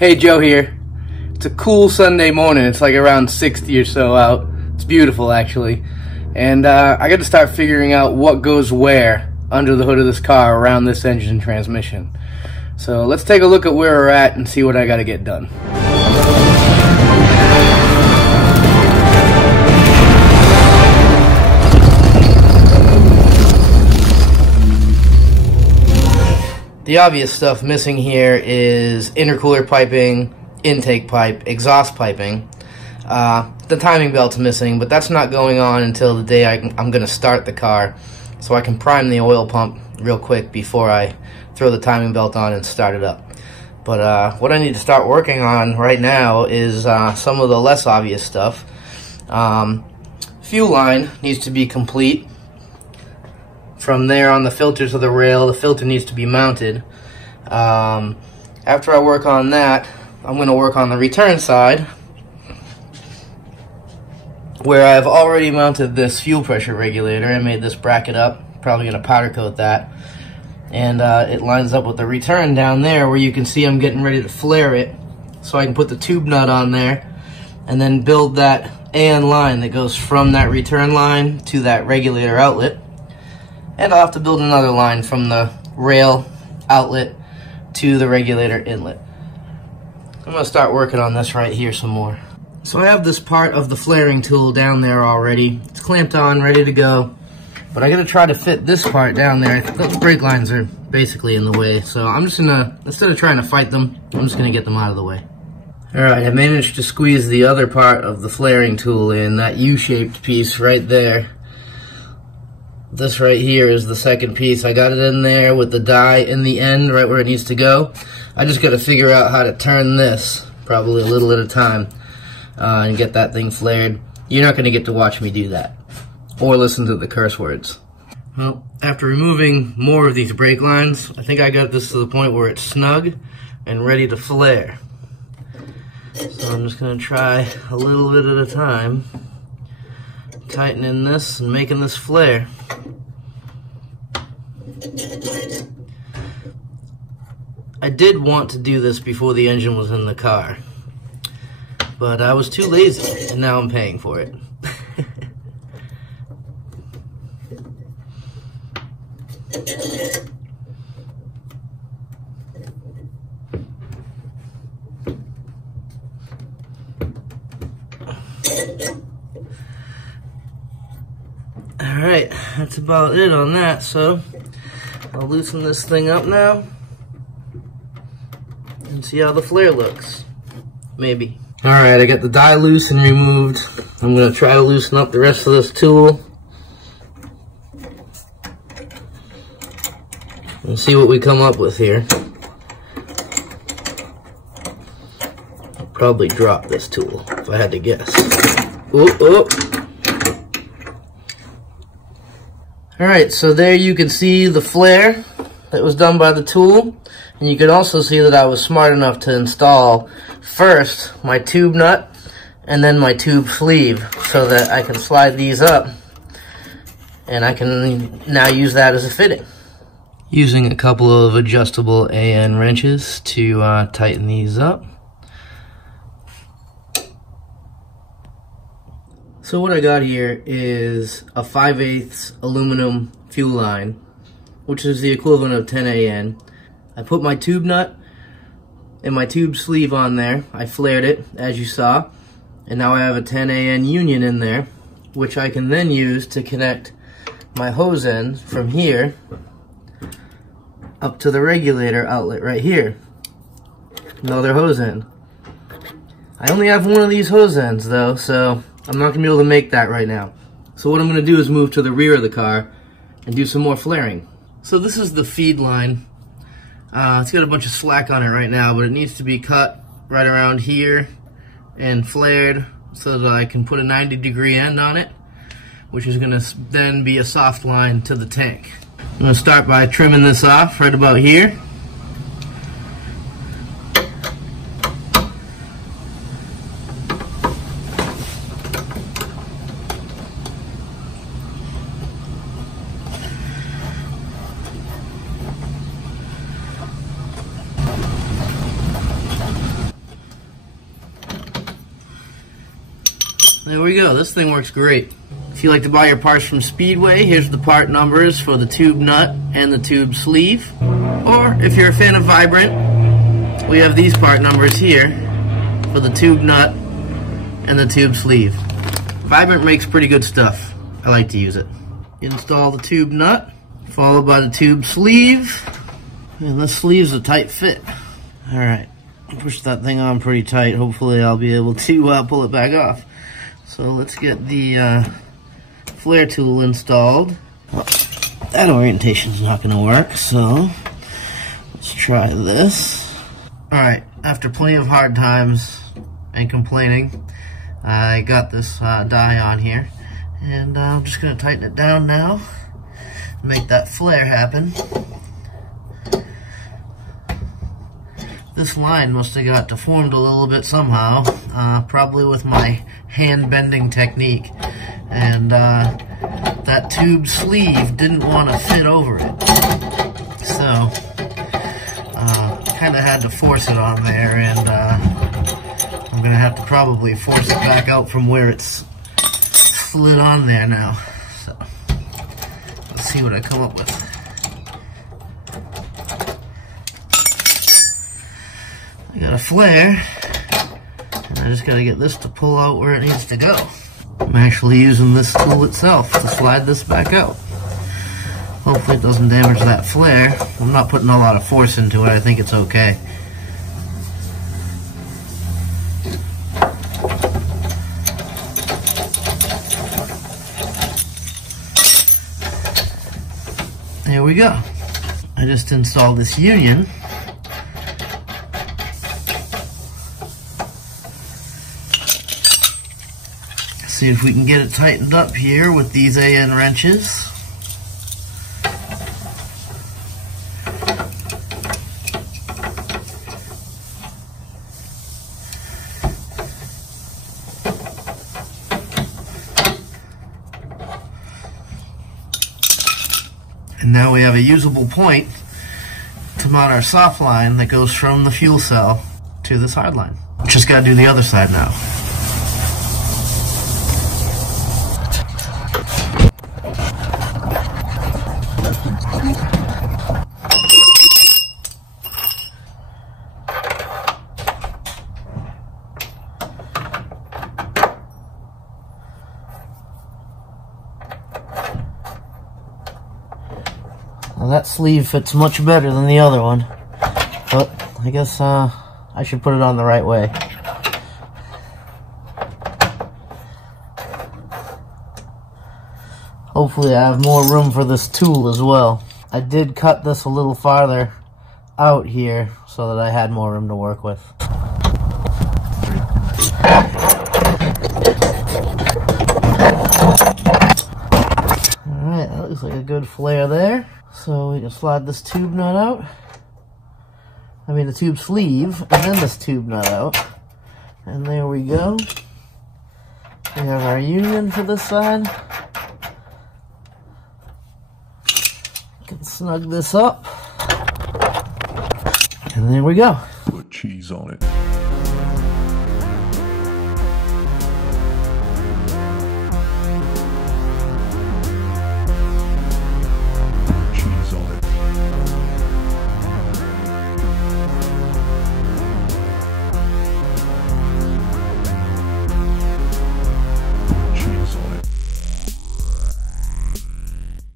Hey, Joe here. It's a cool Sunday morning. It's like around 60 or so out. It's beautiful, actually. And I got to start figuring out what goes where under the hood of this car around this engine and transmission. So let's take a look at where we're at and see what I got to get done. The obvious stuff missing here is intercooler piping, intake pipe, exhaust piping. The timing belt's missing, but that's not going on until the day I'm going to start the car, so I can prime the oil pump real quick before I throw the timing belt on and start it up. But what I need to start working on right now is some of the less obvious stuff. Fuel line needs to be complete. From there on the filters of the rail, the filter needs to be mounted. After I work on that, I'm going to work on the return side, where I've already mounted this fuel pressure regulator. I made this bracket up, probably going to powder coat that. And it lines up with the return down there, where you can see I'm getting ready to flare it, so I can put the tube nut on there and then build that AN line that goes from that return line to that regulator outlet. And I'll have to build another line from the rail outlet to the regulator inlet. I'm going to start working on this right here some more. So I have this part of the flaring tool down there already. It's clamped on, ready to go. But I got to try to fit this part down there. Those brake lines are basically in the way. So I'm just going to, instead of trying to fight them, I'm just going to get them out of the way. Alright, I managed to squeeze the other part of the flaring tool in, that U-shaped piece right there. This right here is the second piece. I got it in there with the die in the end, right where it needs to go. I just got to figure out how to turn this, probably a little at a time, and get that thing flared. You're not going to get to watch me do that, or listen to the curse words. Well, after removing more of these brake lines, I think I got this to the point where it's snug and ready to flare. So I'm just going to try a little bit at a time, tightening this and making this flare. I did want to do this before the engine was in the car, but I was too lazy, and now I'm paying for it. Alright, that's about it on that, so I'll loosen this thing up now and see how the flare looks. Maybe. Alright, I got the die loose and removed. I'm going to try to loosen up the rest of this tool and see what we come up with here. I'll probably drop this tool if I had to guess. Oh. Alright, so there you can see the flare that was done by the tool, and you can also see that I was smart enough to install first my tube nut and then my tube sleeve, so that I can slide these up and I can now use that as a fitting. Using a couple of adjustable AN wrenches to tighten these up. So what I got here is a 5/8 aluminum fuel line, which is the equivalent of 10 AN. I put my tube nut and my tube sleeve on there. I flared it, as you saw, and now I have a 10 AN union in there, which I can then use to connect my hose end from here up to the regulator outlet right here. Another hose end. I only have one of these hose ends though, so I'm not going to be able to make that right now. So what I'm going to do is move to the rear of the car and do some more flaring. So this is the feed line. It's got a bunch of slack on it right now, but it needs to be cut right around here and flared so that I can put a 90-degree end on it, which is going to then be a soft line to the tank. I'm going to start by trimming this off right about here. There we go. This thing works great. If you like to buy your parts from Speedway, here's the part numbers for the tube nut and the tube sleeve. Or if you're a fan of Vibrant, we have these part numbers here for the tube nut and the tube sleeve. Vibrant makes pretty good stuff. I like to use it. Install the tube nut, followed by the tube sleeve, and the sleeve's a tight fit. Alright, push that thing on pretty tight. Hopefully I'll be able to pull it back off. So let's get the flare tool installed. Well, that orientation's not going to work, so let's try this. Alright, after plenty of hard times and complaining, I got this die on here. And I'm just going to tighten it down now, make that flare happen. This line must have got deformed a little bit somehow, probably with my hand bending technique. And that tube sleeve didn't want to fit over it. So, kind of had to force it on there, and I'm going to have to probably force it back out from where it's slid on there now. So let's see what I come up with. I got a flare, and I just got to get this to pull out where it needs to go. I'm actually using this tool itself to slide this back out. Hopefully it doesn't damage that flare. I'm not putting a lot of force into it. I think it's okay. There we go. I just installed this union. See if we can get it tightened up here with these AN wrenches. And now we have a usable point to mount our soft line that goes from the fuel cell to this hard line. Just gotta do the other side now. Well, that sleeve fits much better than the other one, but I guess I should put it on the right way. Hopefully I have more room for this tool as well. I did cut this a little farther out here so that I had more room to work with. Alright, that looks like a good flare there. So we can slide this tube nut out. I mean the tube sleeve, and then this tube nut out. And there we go. We have our union for this side. Can snug this up. And there we go. Put cheese on it.